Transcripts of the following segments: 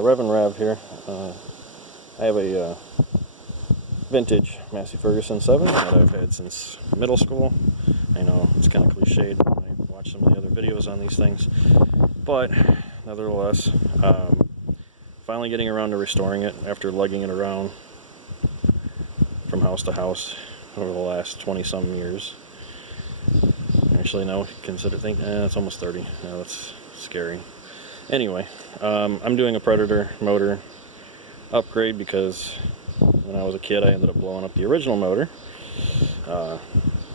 Rev'nRav here. I have a vintage Massey Ferguson 7 that I've had since middle school. I know it's kind of cliched when I watch some of the other videos on these things, but nevertheless, finally getting around to restoring it after lugging it around from house to house over the last 20-some years. Actually, no, it's almost 30. No, that's scary. Anyway, I'm doing a Predator motor upgrade because when I was a kid I ended up blowing up the original motor,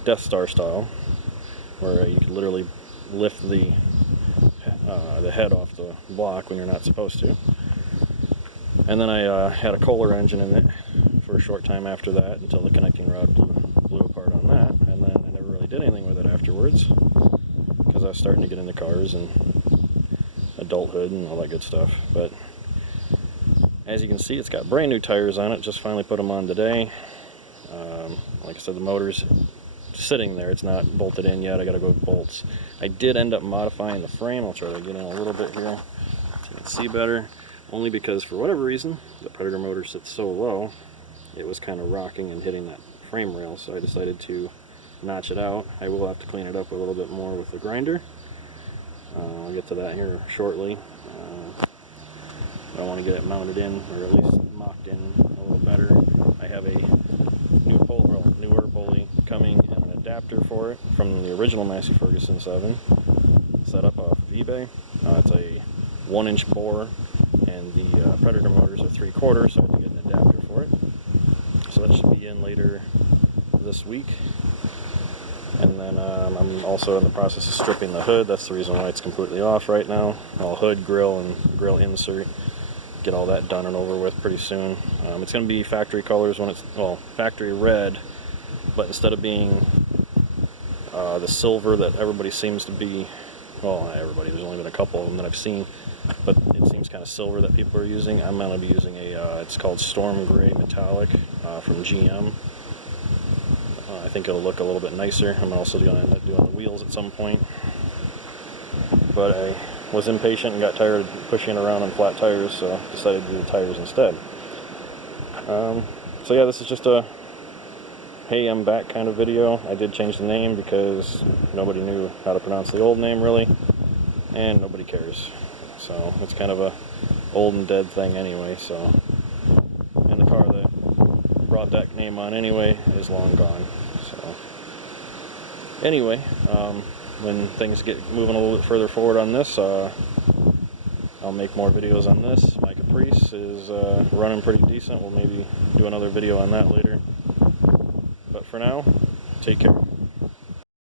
Death Star style, where you could literally lift the head off the block when you're not supposed to. And then I had a Kohler engine in it for a short time after that, until the connecting rod blew apart on that, and then I never really did anything with it afterwards because I was starting to get into cars and adulthood and all that good stuff. But as you can see, it's got brand new tires on it. Just finally put them on today. Like I said, the motor's sitting there. It's not bolted in yet. I gotta go with bolts. I did end up modifying the frame. I'll try to get in a little bit here so you can see better. Only because for whatever reason, the Predator motor sits so low, it was kind of rocking and hitting that frame rail. So I decided to notch it out. I will have to clean it up a little bit more with the grinder. I'll get to that here shortly. I want to get it mounted in, or at least mocked in a little better. I have a newer pulley coming and an adapter for it from the original Massey Ferguson 7, set up off of eBay. It's a 1-inch bore, and the Predator motors are 3/4, so I have to get an adapter for it. So that should be in later this week. And then I'm also in the process of stripping the hood. That's the reason why it's completely off right now. All hood, grill, and grill insert. Get all that done and over with pretty soon. It's going to be factory colors when it's, well, factory red, but instead of being the silver that everybody seems to be, well, not everybody, there's only been a couple of them that I've seen, but it seems kind of silver that people are using. I'm going to be using it's called Storm Gray Metallic from GM. I think it'll look a little bit nicer. I'm also going to end up doing the wheels at some point, but I was impatient and got tired of pushing around on flat tires, so decided to do the tires instead. So yeah, this is just a hey, I'm back kind of video. I did change the name because nobody knew how to pronounce the old name really, and nobody cares. So it's kind of a old and dead thing anyway. So, and the car that brought that name on anyway is long gone. So anyway, when things get moving a little bit further forward on this, I'll make more videos on this. My Caprice is running pretty decent. We'll maybe do another video on that later. But for now, take care.